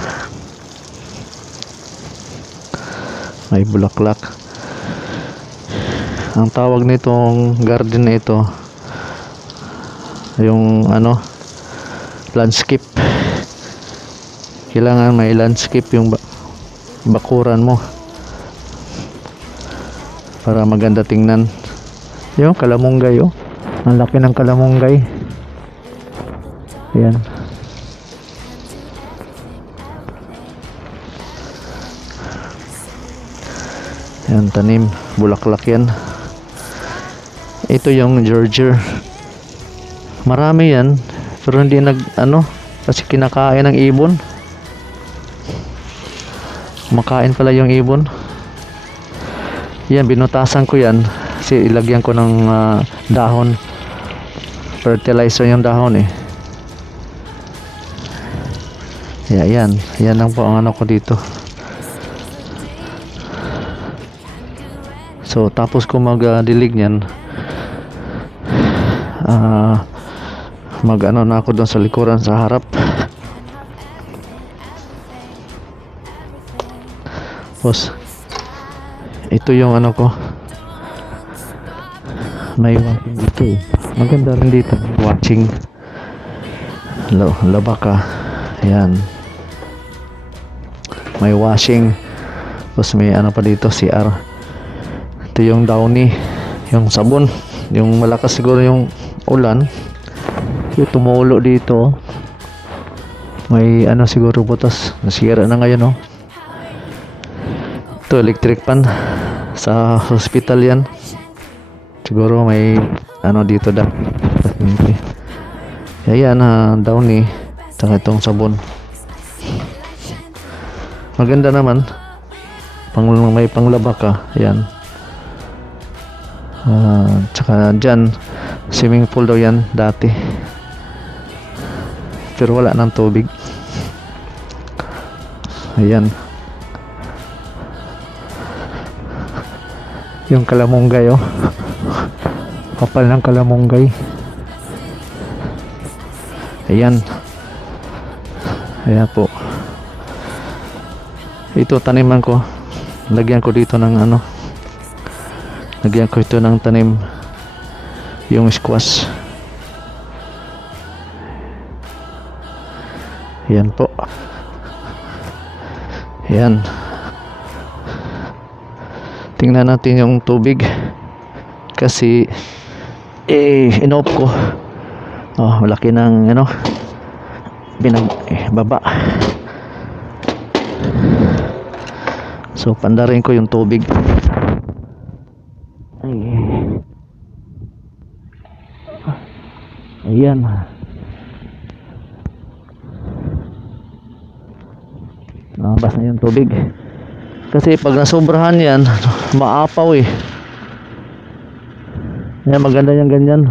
May bulaklak. Ang tawag nitong garden na ito yung ano landscape. Kailangan may landscape yung bakuran mo para maganda tingnan. Yung kalamunggay, oh. Ang laki ng kalamunggay. Ayan. Ayan, tanim, bulaklak yan. Ito yung Georgia. Marami yan, pero hindi ano, kasi kinakain ng ibon. Makain pala yung ibon. Yan, binutasan ko yan kasi ilagyan ko ng dahon. Fertilizer yung dahon eh. Yan lang po ang ano ko dito. So tapos ko mag-dilig niyan, mag ano na ako doon sa likuran sa harap. Tapos ito yung ano ko, may watching dito eh. Maganda rin dito watching labaka. Ayan, may washing. Tapos may ano pa dito, CR. Ito yung downy, yung sabon, yung malakas siguro yung ulan, yung tumulo dito. May ano siguro butas, nasira na ngayon, oh. Ito electric pan sa hospital yan. Siguro may ano dito daw. Ayan, downy, saka itong sabon. Maganda naman, may panglaba ka. Ayan. Tsaka dyan swimming pool daw yan dati, pero wala ng tubig. Ayan, yung kalamunggay, oh. Kapal ng kalamunggay. Ayan. Ayan po. Ito taniman ko, lagyan ko dito ng ano, lagyan ko ito ng tanim, yung squash. Yan po. Yan. Tingnan natin yung tubig kasi in-off ko. Oh, malaki ng ano, baba. So pandarin ko yung tubig. Ayan. Nabas na yung tubig. Kasi pag nasobrahan yan, maapaw eh. Yan, maganda yung ganyan.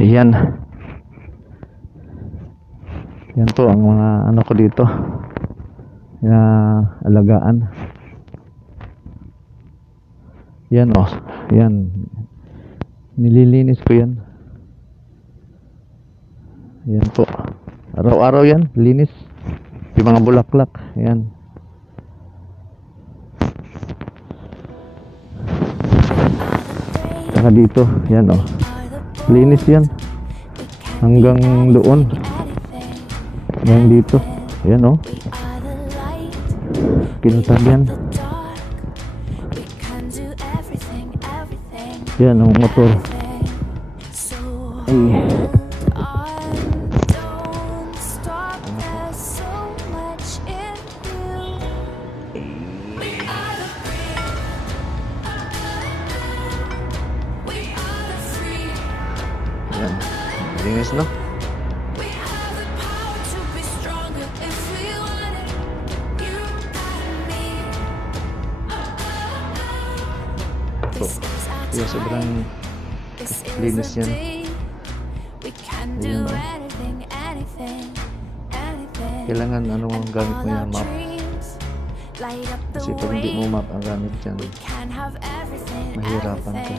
Ayan. Yan po ang mga ano ko dito na alagaan. Yan, oh. Yan. Nililinis ko yan. Yan po. Araw-araw yan, linis. Yung mga bulaklak. Yan. Saka dito, yan, oh. Linis yan. Hanggang doon. Hanggang dito. Yan, oh. Kintab yan. Yan ang motor. Ay. Yan. Linis, no? Yan, sobrang linis yan. Ayan, kailangan ano ang gamit mo yan, map. Kasi pag hindi mo map ang gamit dyan, mahirapan ka.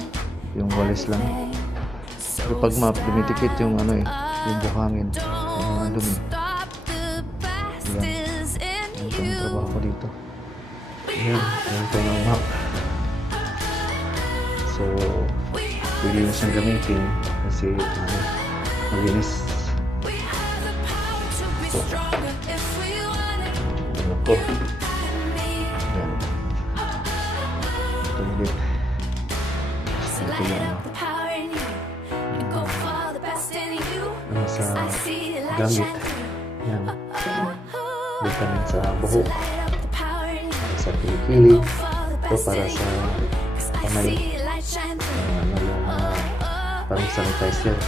Yung walis lang. Pero pag map, dumidikit yung ano eh, yung buhangin, yung mga dumi. Yan. Yan po yung trabaho ko dito. Yan po ng map. So, pwede na siyang gamitin kasi malinis. Ano po? Yan. Ito ulit. Ito yung ano sa gamit. Yan. Vitamin sa buhok. Sa kilikili. Ito para sa kamay. Ano yung parang sanitizer.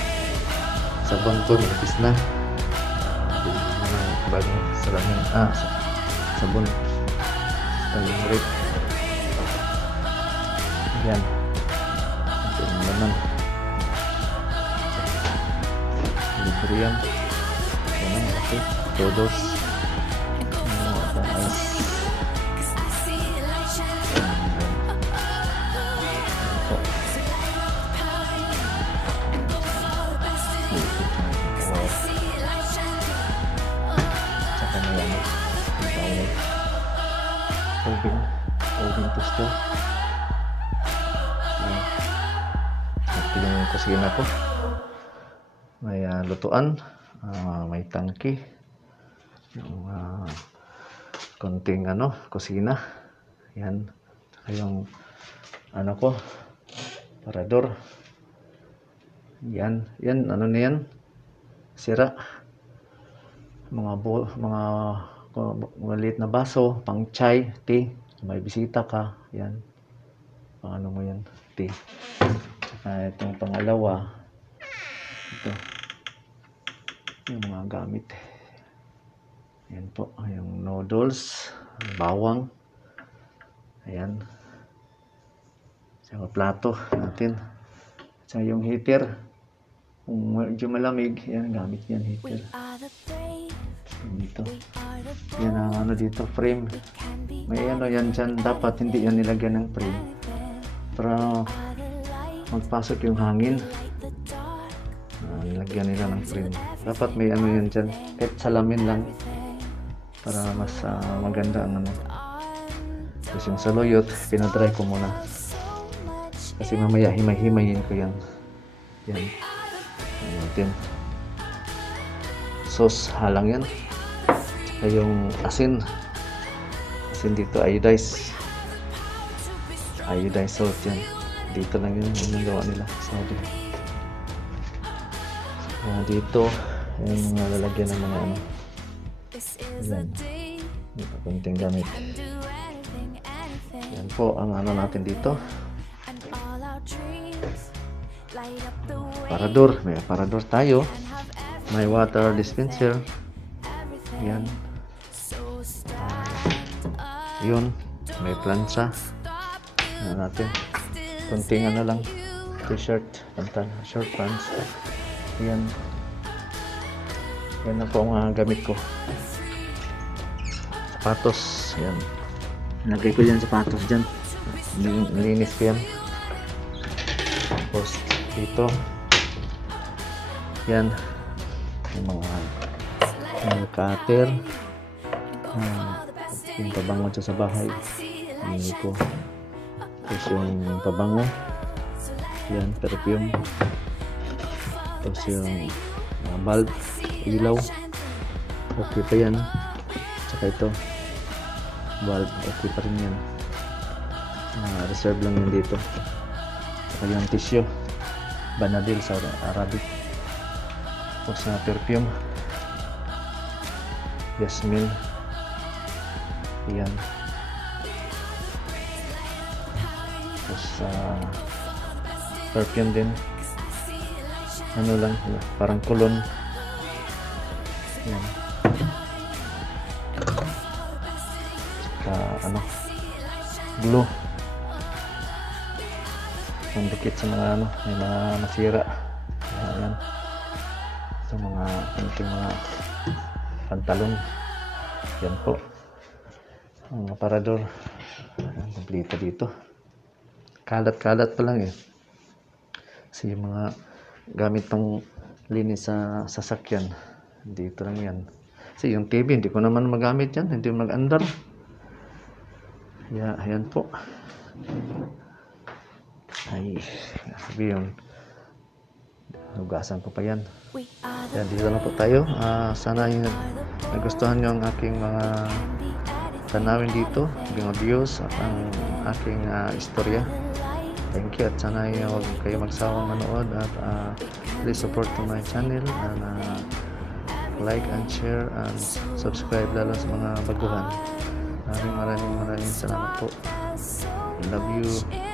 Sabon ko, nilipis na. Bago salamin. Sabon. Yung rip. Yan. Ito yung laman. Libre yan. Ito na, malaki. Todos. Ayos. Holding pistol. Ito yung kusina ko. May lutuan, may tangki, yung konting kusina. Yan. Saka yung ko, parador. Yan, ano na yan? Sira. Mga maliit na baso, pang chai, tea. May bisita ka, yan. Paano mo yan? Tea. Itong pangalawa, ito. Yung mga gamit. Yan po, yung noodles, bawang. Ayan. Saka plato natin. Saka yung heater. Kung medyo malamig, yan, gamit yan, heater. Dito. Yan ang dito, frame. May yan dyan. Dapat hindi yan nilagyan ng frame. Para magpasok yung hangin. Nilagyan nila ng frame. Dapat may yan dyan. Kahit salamin lang. Para mas maganda ang Tapos yung saluyot, pinadry ko muna. Kasi mamaya himay-himayin ko yan. Yan. Ayan. Sauce, halang yan. Tsaka yung asin dito, iodized salt yan. Dito lang yun, yung gawa nila. Saudi. Dito, yung mga lalagyan ng mga yan. Dito, kunting gamit. Yan po ang natin dito. Parador, may parador tayo. May water dispenser. Yan. Yun, may plancha. Natin. Kunting lang. T-shirt, pantal, short pants. Yan. Yan na po ang gamit ko. Sapatos. Yan. Nagay ko yan sapatos dyan. Linis ko yan. Tapos dito. Yan. Yung mga cutter. Yung pabango dyan sa bahay. Hindi ko. Tapos yung pabango. Yan, perfume. Tapos yung bulb, ilaw. Okay pa yan. Tsaka ito. Bulb, okay pa rin yan. Reserve lang yan dito. Tsaka yung tissue. Banadil sa Arabic. Tapos na perfume. Jasmine. Yan. Tapos perfume din. Ano lang, parang kulon. Yan. Tsaka glue. Ang dikit sa mga may mga masira. Ayan. Sa mga pantalon. Yan po. Ang aparador. Ayan, kompleto dito. Kalat-kalat pa lang eh. Kasi yung mga gamit pang linis sa sasakyan, dito lang yan. Kasi yung TV, hindi ko naman magamit yan. Hindi mag-andar. Ayan po. Ay, sabi yun. Hugasan ko pa yan. We are Yan, dito lang po tayo. Sana yung nagustuhan nyo ang aking mga tanawin dito, yung views at ang aking istorya. Thank you at sana huwag kayo magsawang manood at please support to my channel and like and share and subscribe lalo sa mga baguhan. Maraming salamat po. Love you.